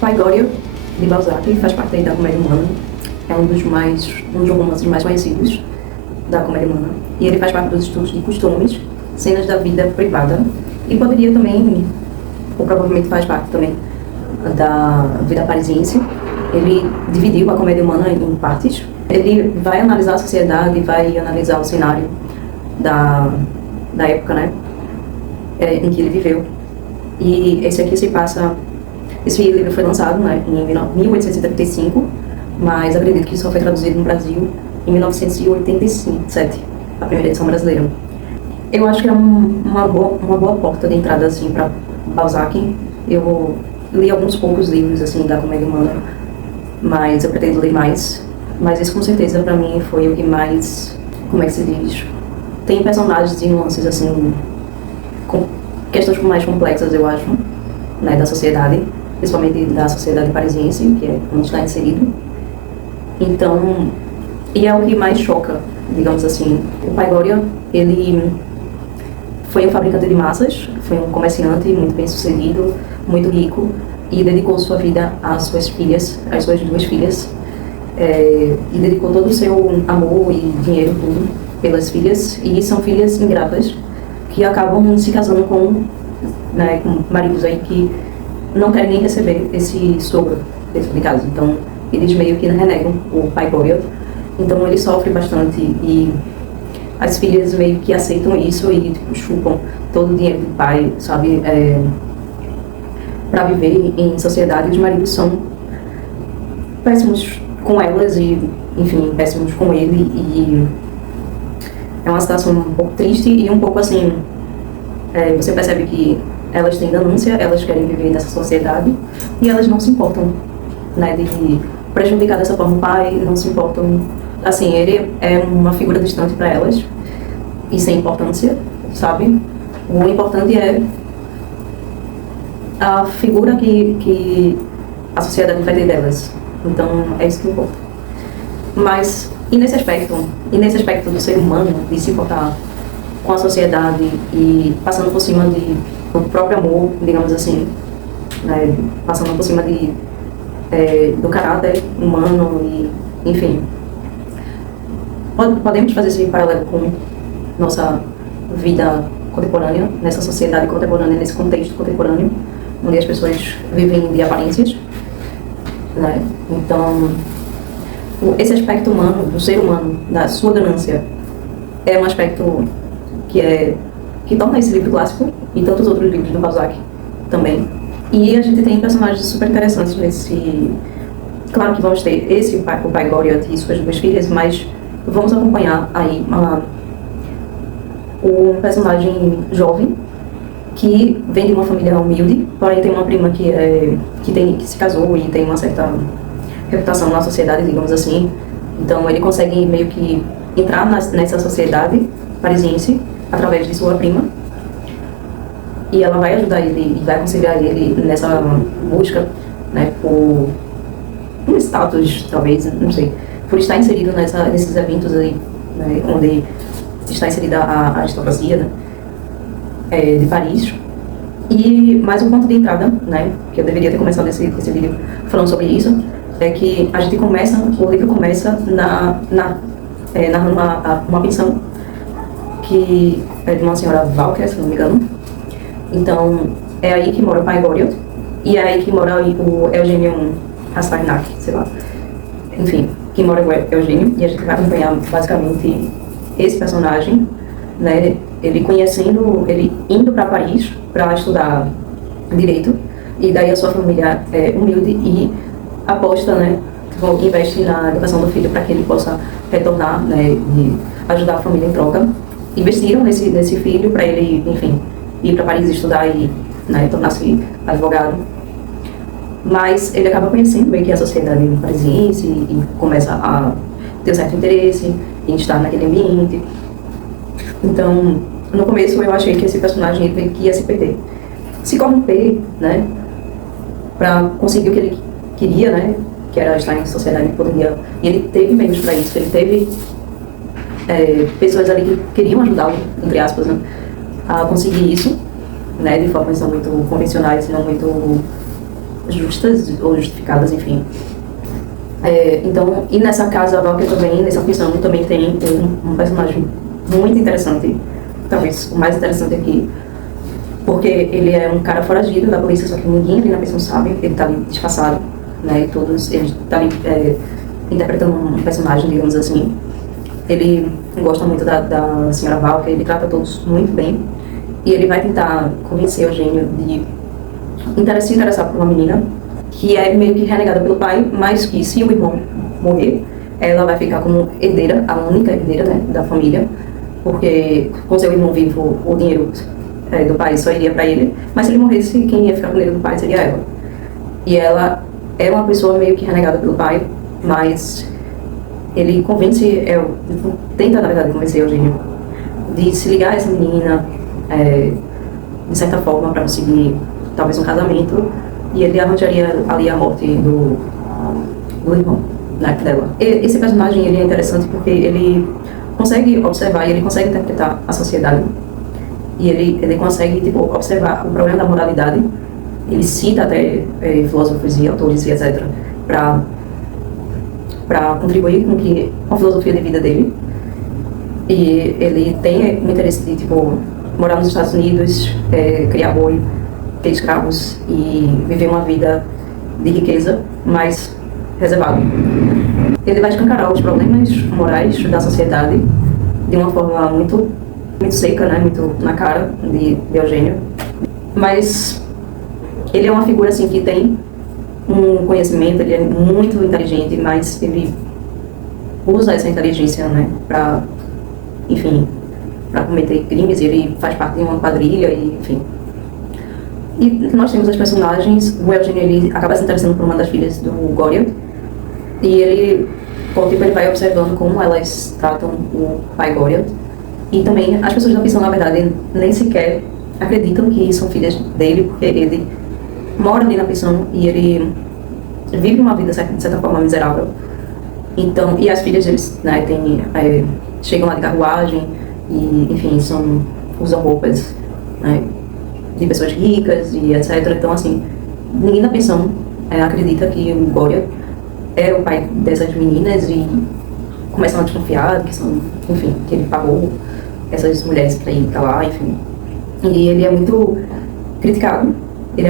Pai Glória, de Balzac, faz parte da comédia humana. É um dos romances mais conhecidos da comédia humana. E ele faz parte dos estudos de costumes, cenas da vida privada. E poderia também, ou provavelmente faz parte também, da vida parisiense. Ele dividiu a comédia humana em partes. Ele vai analisar a sociedade, vai analisar o cenário da época, né, em que ele viveu. E esse livro foi lançado, né, em 1875, mas acredito que só foi traduzido no Brasil em 1987, a primeira edição brasileira. Eu acho que é uma boa porta de entrada assim, para Balzac. Eu li alguns poucos livros assim, da comédia humana, mas eu pretendo ler mais. Mas esse com certeza para mim foi o que mais, como é que se diz? Tem personagens e nuances assim, com questões mais complexas, eu acho, né, da sociedade, principalmente da sociedade parisiense, que é onde está inserido. Então, e é o que mais choca, digamos assim. O Pai Glória, ele foi um fabricante de massas, foi um comerciante muito bem sucedido, muito rico, e dedicou sua vida às suas filhas, às suas duas filhas, e dedicou todo o seu amor e dinheiro, tudo, pelas filhas, e são filhas ingratas, que acabam se casando com maridos aí que não querem nem receber esse sogro dentro de casa. Então, eles meio que renegam o Pai Glória. Então, ele sofre bastante e as filhas meio que aceitam isso e chupam todo o dinheiro do pai, sabe? Para viver em sociedade, os maridos são péssimos com elas e, enfim, péssimos com ele. E é uma situação um pouco triste e um pouco assim, você percebe que elas têm ganância, elas querem viver nessa sociedade e elas não se importam, né, de prejudicar dessa forma o pai, não se importam. Assim, ele é uma figura distante para elas e sem importância, sabe? O importante é a figura que a sociedade vai ter delas. Então, é isso que importa. Mas, e nesse aspecto do ser humano, de se importar com a sociedade e passando por cima do próprio amor, digamos assim, né? Passando por cima do caráter humano e, enfim. Podemos fazer esse paralelo com nossa vida contemporânea, nessa sociedade contemporânea, nesse contexto contemporâneo, onde as pessoas vivem de aparências, né? Então, esse aspecto humano, do ser humano, da sua ganância, é um aspecto que torna esse livro clássico e tantos outros livros do Balzac também. E a gente tem personagens super interessantes nesse... Claro que vamos ter o Pai Glória e suas duas filhas, mas vamos acompanhar aí um personagem jovem que vem de uma família humilde, porém tem uma prima que se casou e tem uma certa reputação na sociedade, digamos assim. Então ele consegue meio que entrar nessa sociedade parisiense através de sua prima, e ela vai ajudar ele e vai aconselhar ele nessa busca, né, por um status, talvez, não sei, por estar inserido nesses eventos aí, né, onde está inserida a aristocracia, né, de Paris. E mais um ponto de entrada, né, que eu deveria ter começado esse vídeo falando sobre isso, é que o livro começa narrando uma pensão que é de uma senhora Walker, se não me engano. Então, é aí que mora o Pai Glória, e é aí que mora o Eugênio Raspaignac, sei lá. Enfim, que mora o Eugênio, e a gente vai acompanhar basicamente esse personagem, né, ele indo para Paris para estudar direito, e daí a sua família é humilde e aposta, né, investe na educação do filho para que ele possa retornar, né, e ajudar a família em troca. Investiram nesse filho para ele, enfim, ir para Paris estudar e, né, tornar-se advogado. Mas ele acaba conhecendo bem que a sociedade parisiense e começa a ter um certo interesse em estar naquele ambiente. Então, no começo eu achei que esse personagem ia se perder, se corromper, né, para conseguir o que ele queria, né, que era estar em sociedade que poderia. E ele teve meios para isso, ele teve pessoas ali que queriam ajudá-lo, entre aspas, né, a conseguir isso, né, de formas não muito convencionais, não muito justas ou justificadas, enfim. Então, e nessa casa Valkyrie também, nessa prisão, também tem um personagem muito interessante, talvez o mais interessante aqui, porque ele é um cara foragido da polícia, só que ninguém ali na prisão sabe, ele tá ali disfarçado, né, e todos, ele tá ali interpretando um personagem, digamos assim. Ele gosta muito da senhora Valkyrie, ele trata todos muito bem, e ele vai tentar convencer o Eugênio de se interessar por uma menina que é meio que renegada pelo pai, mas que se o irmão morrer, ela vai ficar como herdeira, a única herdeira, né, da família, porque com seu irmão vivo o dinheiro do pai só iria para ele, mas se ele morresse, quem ia ficar com o dinheiro do pai seria ela. E ela é uma pessoa meio que renegada pelo pai, mas ele convence, tenta na verdade convencer Eugênio de se ligar a essa menina, de certa forma, para conseguir talvez um casamento, e ele arranjaria ali a morte do irmão, né, dela. Esse personagem ele é interessante porque ele consegue observar e ele consegue interpretar a sociedade, e ele consegue tipo, observar o problema da moralidade. Ele cita até filósofos e autores e etc. para contribuir com a filosofia de vida dele. E ele tem o interesse de tipo, morar nos Estados Unidos, criar boi, ter escravos e viver uma vida de riqueza, mas reservado. Ele vai escancarar os problemas morais da sociedade de uma forma muito seca, né, muito na cara de Eugênio. Mas ele é uma figura assim que tem um conhecimento, ele é muito inteligente, mas ele usa essa inteligência, né, para, enfim, para cometer crimes. Ele faz parte de uma quadrilha e, enfim. E nós temos os personagens. O Eugênio ele acaba se interessando por uma das filhas do Goriot, e ele, com o tempo, ele vai observando como elas tratam o pai Goriot. E também as pessoas da prisão, na verdade, nem sequer acreditam que são filhas dele, porque ele mora ali na prisão e ele vive uma vida de certa forma miserável. Então, e as filhas deles, né, chegam lá de carruagem e, enfim, usam roupas, né, de pessoas ricas e etc. Então, assim, ninguém na prisão acredita que o Goriot é o pai dessas meninas e começam a desconfiar que enfim, que ele pagou essas mulheres para ir pra lá, enfim. E ele é muito criticado, ele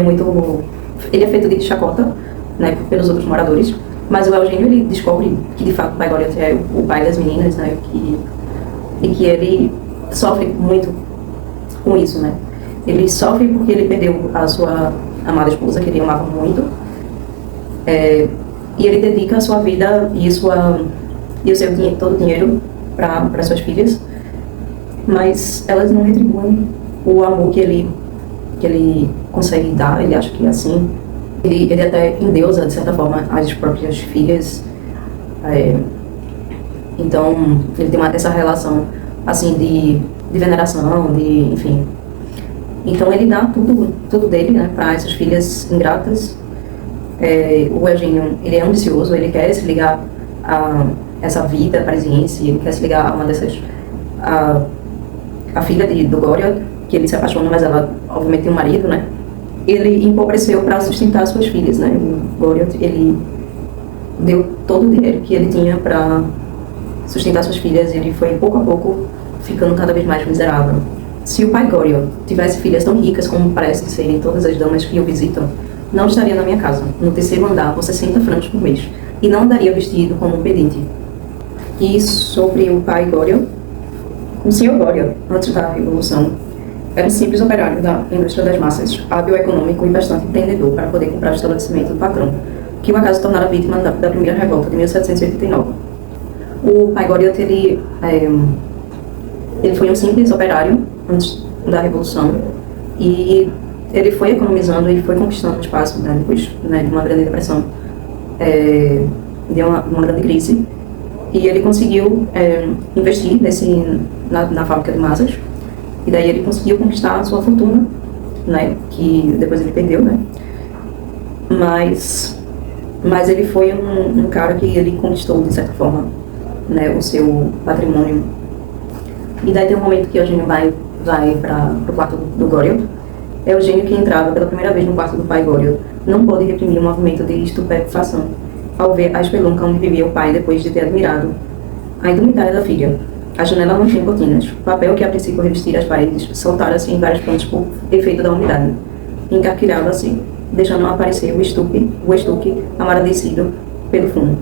é feito de chacota, né, pelos outros moradores, mas o Eugênio ele descobre que de fato o pai Goriot é o pai das meninas, né, e que ele sofre muito com isso, né. Ele sofre porque ele perdeu a sua amada esposa, que ele amava muito, e ele dedica a sua vida e o seu dinheiro, todo o dinheiro para suas filhas, mas elas não retribuem o amor que ele consegue dar. Ele acha que é assim. Ele até endeusa, de certa forma, as próprias filhas. Então, ele tem essa relação, assim, de veneração, enfim. Então, ele dá tudo dele, né, para essas filhas ingratas. O Eugênio, ele é ambicioso, ele quer se ligar a essa vida parisiense, ele quer se ligar a uma dessas... A filha do Goriot, que ele se apaixona, mas ela, obviamente, tem um marido, né? Ele empobreceu para sustentar suas filhas, né? O Goriot, ele deu todo o dinheiro que ele tinha para sustentar suas filhas, e ele foi, pouco a pouco, ficando cada vez mais miserável. Se o pai Goriot tivesse filhas tão ricas como parecem serem todas as damas que o visitam, não estaria na minha casa, no terceiro andar, por 60 francos por mês, e não andaria vestido como um pedinte. E sobre o pai Goriot, o Sr. Goriot, antes da Revolução, era um simples operário da indústria das massas, hábil, econômico e bastante entendedor para poder comprar o estabelecimento do patrão, que o acaso tornara vítima da primeira revolta de 1789. O pai Goriot, ele foi um simples operário antes da Revolução, e ele foi economizando e foi conquistando espaço, né, depois, né, de uma grande depressão, de uma grande crise. E ele conseguiu investir na fábrica de massas, e daí ele conseguiu conquistar a sua fortuna, né, que depois ele perdeu, né, mas ele foi um cara que ele conquistou, de certa forma, né, o seu patrimônio. E daí tem um momento que Eugênio vai para o quarto do Goriot. É Eugênio que entrava pela primeira vez no quarto do pai Goriot não pôde reprimir o movimento de estupefação ao ver a espelunca onde vivia o pai depois de ter admirado a indumentária da filha. A janela não tinha cortinas. O papel que a princípio revestira as paredes soltara-se em vários pontos por efeito da umidade. Encarquilhava-se, deixando aparecer o estuque amaradecido pelo fumo.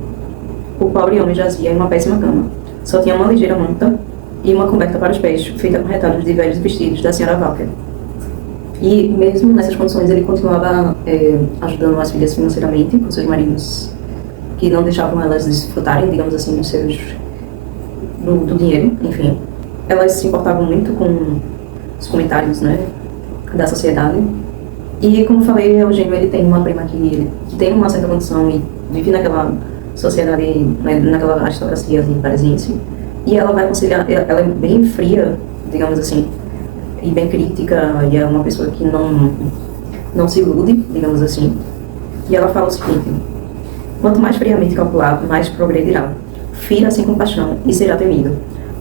O pobre homem jazia em uma péssima cama. Só tinha uma ligeira manta e uma coberta para os pés, feita com retalhos de velhos vestidos da senhora Walker. E mesmo nessas condições ele continuava ajudando as filhas financeiramente com seus maridos, que não deixavam elas desfrutarem, digamos assim, do dinheiro, enfim. Elas se importavam muito com os comentários, né, da sociedade. E como eu falei, o Eugênio, ele tem uma prima que tem uma certa condição e vive naquela sociedade, né, naquela aristocracia parisiense. E ela vai aconselhar, ela é bem fria, digamos assim, e bem crítica, e é uma pessoa que não se ilude, digamos assim. E ela fala o seguinte: quanto mais friamente calcular, mais progredirá. Fira sem compaixão e será temido.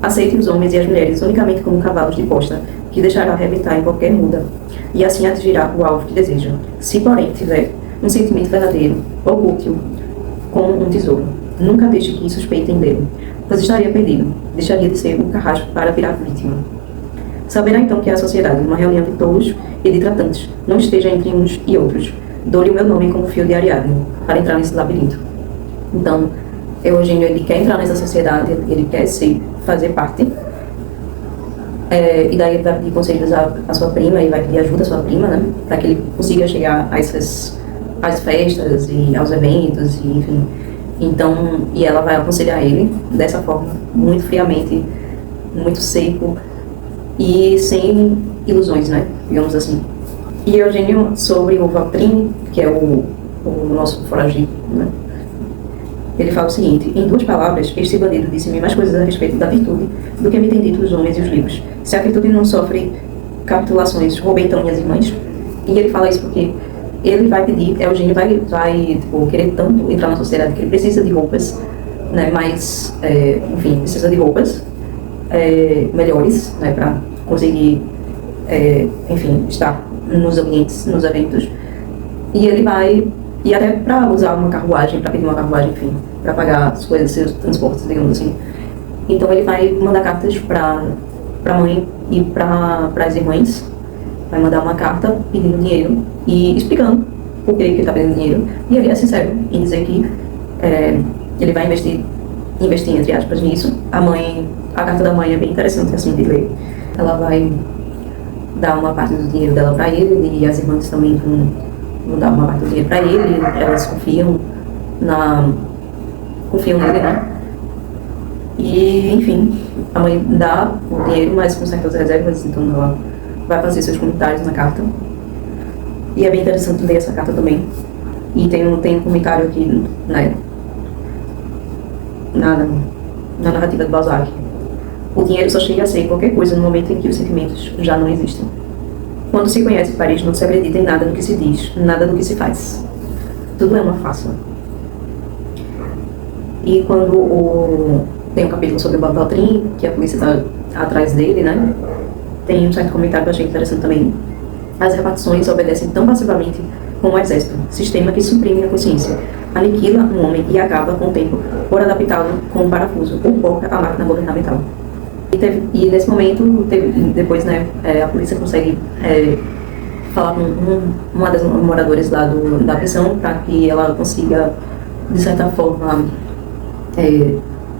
Aceite os homens e as mulheres unicamente como cavalos de posta, que deixará arrebentar em qualquer muda, e assim atingirá o alvo que deseja. Se, porém, tiver um sentimento verdadeiro, oculte-o como um tesouro. Nunca deixe que suspeitem dele, pois estaria perdido, deixaria de ser um carrasco para virar vítima. Saberá então que a sociedade, uma reunião de tolos e de tratantes, não esteja entre uns e outros. Dou-lhe o meu nome como fio de Ariadne, para entrar nesse labirinto. Então, Eugênio, ele quer entrar nessa sociedade, ele quer fazer parte, e daí ele vai pedir conselhos à sua prima, e vai pedir ajuda à sua prima, né, para que ele consiga chegar às festas e aos eventos, e, enfim. Então, e ela vai aconselhar ele dessa forma, muito friamente, muito seco e sem ilusões, né, digamos assim. E Eugênio, sobre o Valtrin, que é o nosso foragido, né, ele fala o seguinte: em duas palavras, este bandido disse-me mais coisas a respeito da virtude do que me têm dito os homens e os livros. Se a virtude não sofre capitulações, roubei então minhas irmãs. E ele fala isso porque ele vai pedir, Eugênio vai tipo, querer tanto entrar na sociedade que ele precisa de roupas, né, mas, enfim, precisa de roupas melhores, né, para conseguir, enfim, estar nos ambientes, nos eventos. E ele vai, e até para usar uma carruagem, para pedir uma carruagem, enfim, para pagar as coisas, seus transportes, digamos assim. Então ele vai mandar cartas para a mãe e para as irmãs. Vai mandar uma carta pedindo dinheiro e explicando por que ele está pedindo dinheiro. E ele é sincero em dizer que ele vai investir entre aspas nisso. A carta da mãe é bem interessante assim de ler. Ela vai dar uma parte do dinheiro dela para ele, e as irmãs também vão dar uma parte do dinheiro para ele. Elas confiam nele, né? E, enfim, a mãe dá o dinheiro, mas com certas reservas, então ela vai fazer seus comentários na carta. E é bem interessante ler essa carta também. E tem um comentário aqui, né, na narrativa de Balzac. O dinheiro só chega a ser qualquer coisa no momento em que os sentimentos já não existem. Quando se conhece Paris, não se acredita em nada do que se diz, nada do que se faz. Tudo é uma farsa. E quando tem um capítulo sobre o Valtrin, que a polícia está atrás dele, né? Tem um certo comentário que eu achei interessante também. As repartições obedecem tão passivamente como o exército, sistema que suprime a consciência, aniquila um homem e acaba, com o tempo, por adaptá-lo com um parafuso ou porca a máquina governamental. E nesse momento, depois, né, a polícia consegue falar com uma das moradoras lá da prisão para que ela consiga, de certa forma,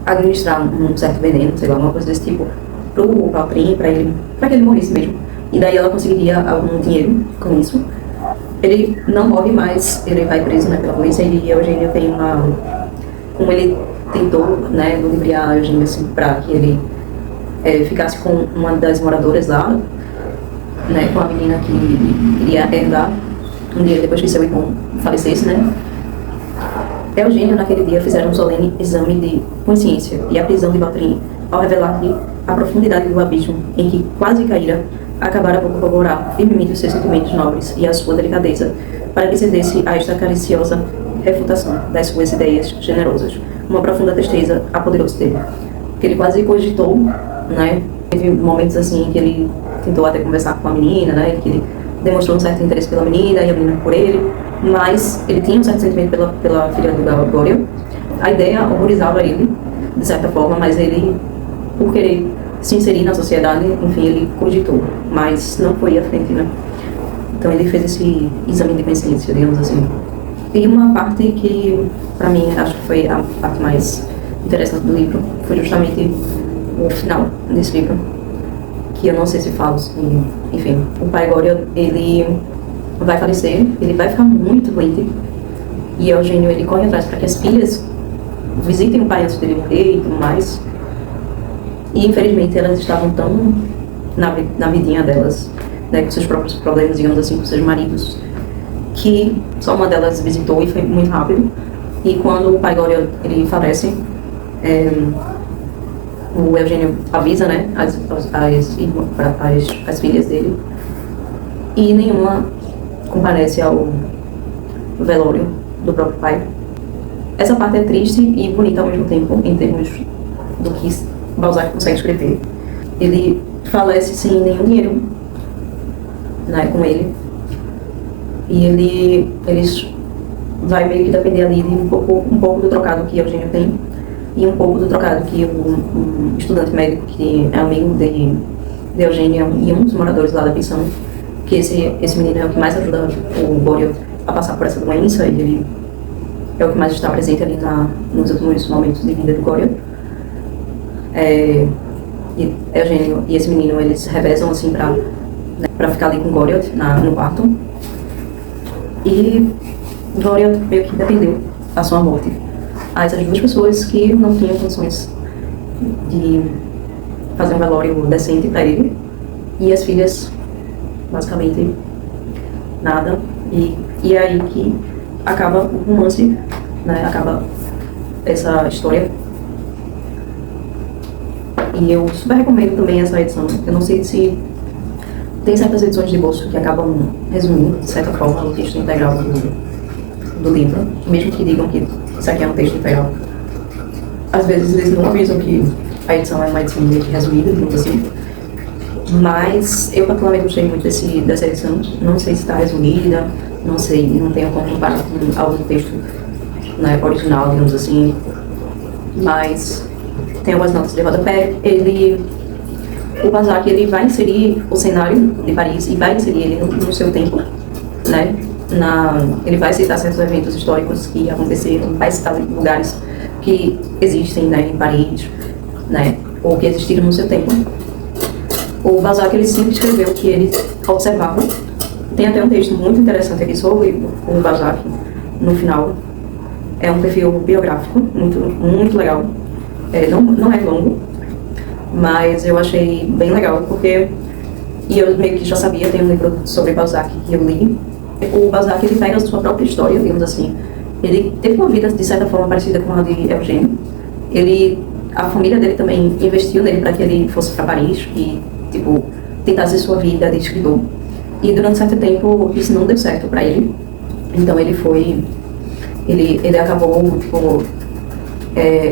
administrar um certo veneno, sei lá, uma coisa desse tipo, pro Valtrin, para que ele morresse mesmo. E daí ela conseguiria algum dinheiro com isso. Ele não morre, mas ele vai preso, né, pela polícia, e Eugênio tem como ele tentou, né, ludibriar Eugênio assim, para que ele ficasse com uma das moradoras lá, né, com a menina que iria herdar um dia depois que seu irmão falecesse, né. Eugênio, naquele dia, fizeram um solene exame de consciência e a prisão de Valtrin, ao revelar-lhe a profundidade do abismo em que quase caíra, acabara por corroborar firmemente os seus sentimentos nobres e a sua delicadeza, para que cedesse a esta cariciosa refutação das suas ideias generosas. Uma profunda tristeza apoderou-se dele, porque ele quase cogitou, né? Teve momentos assim que ele tentou até conversar com a menina, né? Que ele demonstrou um certo interesse pela menina e a menina por ele, mas ele tinha um certo sentimento pela filha do Glória. A ideia horrorizava ele, de certa forma, mas ele, por querer se inserir na sociedade, enfim, ele cogitou, mas não foi à frente, né? Então ele fez esse exame de consciência, digamos assim. E uma parte que, para mim, acho que foi a parte mais interessante do livro, foi justamente o final desse livro, que eu não sei se falo, enfim, o pai Glória, ele vai falecer, ele vai ficar muito doente, e Eugênio, ele corre atrás para que as filhas visitem o pai antes dele morrer e tudo mais, e infelizmente elas estavam tão na vidinha delas, né, com seus próprios problemas, digamos assim, com seus maridos, que só uma delas visitou e foi muito rápido. E quando o pai Glória, ele falece, o Eugênio avisa, né, as filhas dele, e nenhuma comparece ao velório do próprio pai. Essa parte é triste e bonita ao mesmo tempo, em termos do que Balzac consegue escrever. Ele falece sem nenhum dinheiro, né, com ele, e eles vai meio que depender ali de um pouco do trocado que Eugênio tem e um pouco do trocado que um estudante médico que é amigo de Eugênio e um dos moradores lá da pensão, que esse menino é o que mais ajuda o Glória a passar por essa doença, e ele é o que mais está presente ali nos últimos momentos de vida do Glória. E Eugênio e esse menino, eles se revezam assim pra ficar ali com Glória no quarto, e Glória meio que dependeu da sua morte a essas duas pessoas que não tinham condições de fazer um velório decente para ele, e as filhas basicamente nada, e é aí que acaba o romance, né, acaba essa história. E eu super recomendo também essa edição. Eu não sei se tem certas edições de bolso que acabam resumindo, de certa forma, o texto integral do livro, mesmo que digam que isso aqui é um texto integral. Às vezes eles não avisam que a edição é uma edição meio que resumida, digamos assim. Mas eu particularmente gostei muito dessa edição. Não sei se está resumida, não sei, não tenho como comparar com algo do texto, né, original, digamos assim. Mas tem algumas notas de rodapé. O Balzac, ele vai inserir o cenário de Paris e vai inserir ele no seu tempo, né? Ele vai citar certos eventos históricos que aconteceram, vai citar lugares que existem, né, em Paris, né, ou que existiram no seu tempo. O Balzac, ele sempre escreveu o que ele observava. Tem até um texto muito interessante aqui sobre o Balzac, no final. É um perfil biográfico, muito, muito legal. Não é longo, mas eu achei bem legal, porque eu meio que já sabia, tem um livro sobre Balzac que eu li. O Balzac, ele pega a sua própria história, digamos assim. Ele teve uma vida, de certa forma, parecida com a de Eugênio. A família dele também investiu nele para que ele fosse para Paris e, tentasse sua vida de escritor. E durante certo tempo, isso não deu certo para ele. Então ele acabou,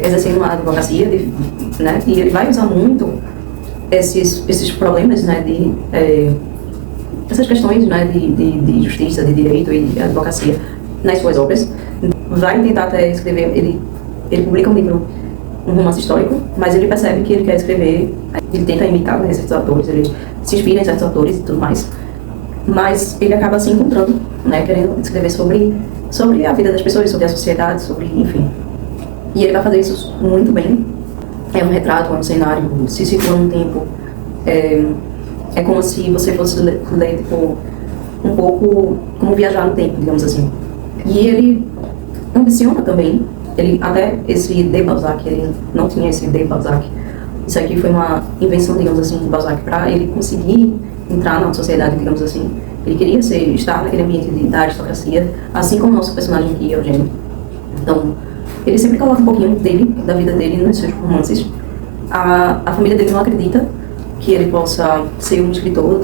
exercendo uma advocacia, né? E ele vai usar muito esses problemas, né, essas questões, né, de justiça, de direito e de advocacia nas suas obras. Vai tentar até escrever, ele publica um livro, um romance histórico, mas ele percebe que ele quer escrever, ele tenta imitar, né, certos autores, ele se inspira em certos autores e tudo mais, mas ele acaba se encontrando, né, querendo escrever sobre a vida das pessoas, sobre a sociedade, enfim. E ele vai fazer isso muito bem. É um retrato, é um cenário, se situa num tempo. É como se você fosse ler, um pouco como viajar no tempo, digamos assim. E ele ambiciona também. Até esse de Balzac, ele não tinha esse de Balzac. Isso aqui foi uma invenção, digamos assim, de Balzac para ele conseguir entrar na sociedade, digamos assim. Ele queria estar naquele ambiente da aristocracia, assim como o nosso personagem aqui, Eugênio. Então, ele sempre coloca um pouquinho da vida dele nos seus romances. A família dele não acredita que ele possa ser um escritor,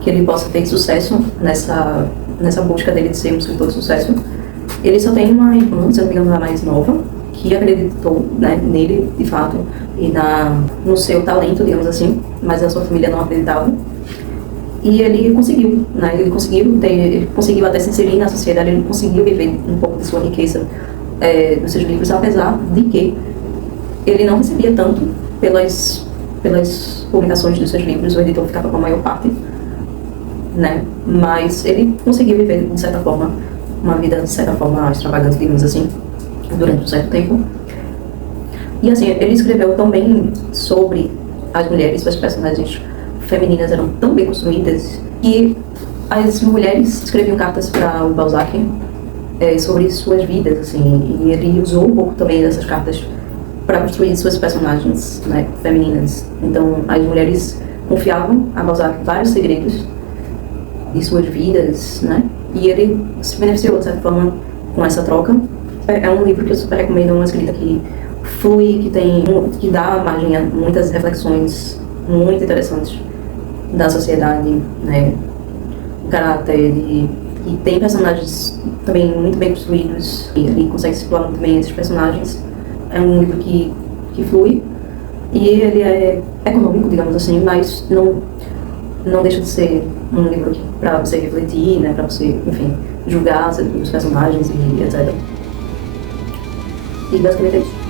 que ele possa ter sucesso nessa busca dele de ser um escritor de sucesso. Ele só tem uma irmã, se não me engano, a mais nova, que acreditou, né, nele, de fato, e no seu talento, digamos assim, mas a sua família não acreditava. E ele conseguiu, né? Ele conseguiu até se inserir na sociedade, ele conseguiu viver um pouco de sua riqueza nos seus livros, apesar de que ele não recebia tanto pelas publicações dos seus livros, o editor ficava com a maior parte, né? Mas ele conseguiu viver, de certa forma, uma vida, de certa forma, extravagante, digamos assim, durante um certo tempo. E assim, ele escreveu também sobre as mulheres, suas personagens femininas eram tão bem construídas que as mulheres escreviam cartas para o Balzac sobre suas vidas, assim, e ele usou um pouco também dessas cartas para construir suas personagens, né, femininas. Então, as mulheres confiavam a Balzac vários segredos de suas vidas, né, e ele se beneficiou, de certa forma, com essa troca. É um livro que eu super recomendo, uma escrita que flui, que dá margem a muitas reflexões muito interessantes da sociedade, né, o caráter, e tem personagens também muito bem construídos, e ele consegue explorar muito bem esses personagens. É um livro que flui, e ele é econômico, digamos assim, mas não deixa de ser um livro para você refletir, né, para você, enfim, julgar os personagens e etc. E basicamente é isso.